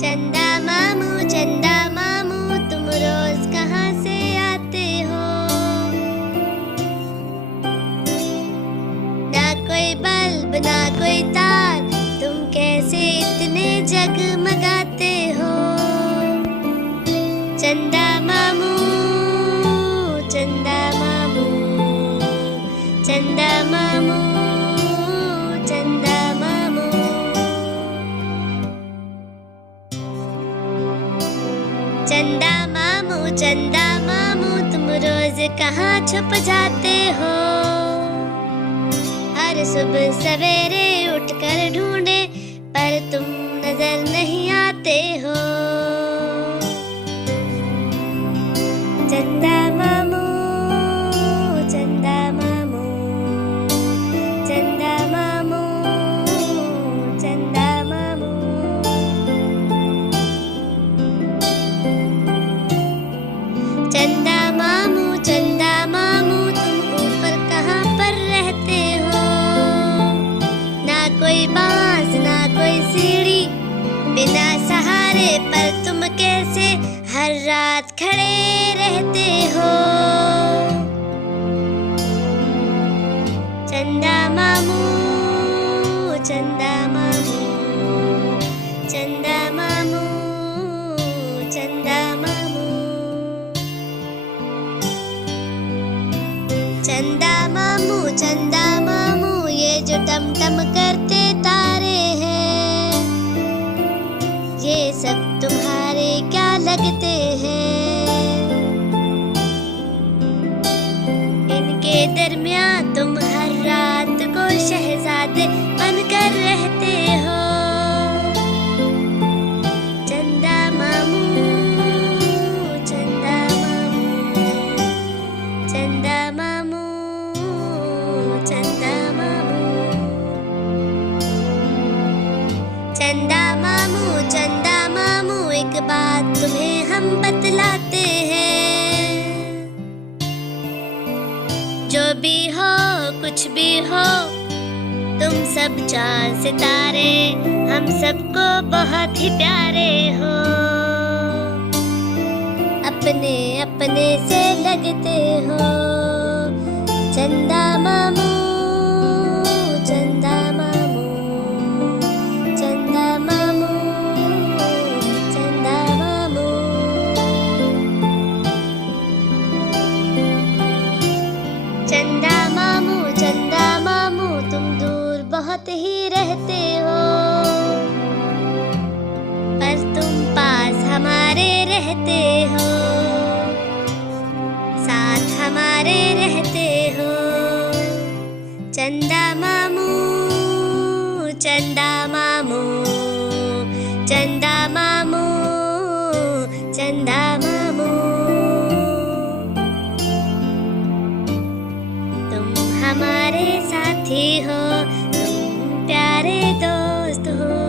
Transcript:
चंदा मामू तुम रोज कहाँ से आते हो? ना कोई बल्ब ना कोई तार, तुम कैसे इतने जगमगाते हो? चंदा मामू, चंदा मामू, चंदा मामू, चंदा मामू। चंदा मामू तुम रोज कहाँ छुप जाते हो? हर सुबह सवेरे उठकर ढूंढे पर तुम नजर नहीं आते हो। चंदा मामू, चंदा मामू, चंदा मामू, चंदा मामू। चंदा मामू तुम ऊपर कहाँ पर रहते हो? ना कोई बांस ना कोई सीढ़ी, बिना सहारे पर तुम कैसे हर रात खड़े रहते हो? चंदा मामू, चंदा मामू, चंदा मामू, चंदा मामू। चंदा मामू ये जो टमटम करते तारे हैं, ये सब तुम्हारे क्या लगते हैं? इनके दरमियान तुम हर रात को शहजादे बनकर रहते हो। चंदा मामू, चंदा मामू, चंदा मामू, चंदा मामू। चंदा मामू एक बात तुम्हें हम बतलाते हैं। जो भी हो कुछ भी हो, तुम सब चांद सितारे हम सबको बहुत ही प्यारे हो। अपने अपने से लगते हो। चंदा मामू, चंदा मामू, चंदा मामू, चंदा मामू। चंदा मामू तुम दूर बहुत ही रहते हो, पर तुम पास हमारे रहते हो, साथ हमारे रहते हो। चंदा मामू, चंदा मामू, चंदा मामू, चंदा मामू। तुम हमारे साथी हो, तुम प्यारे दोस्त हो।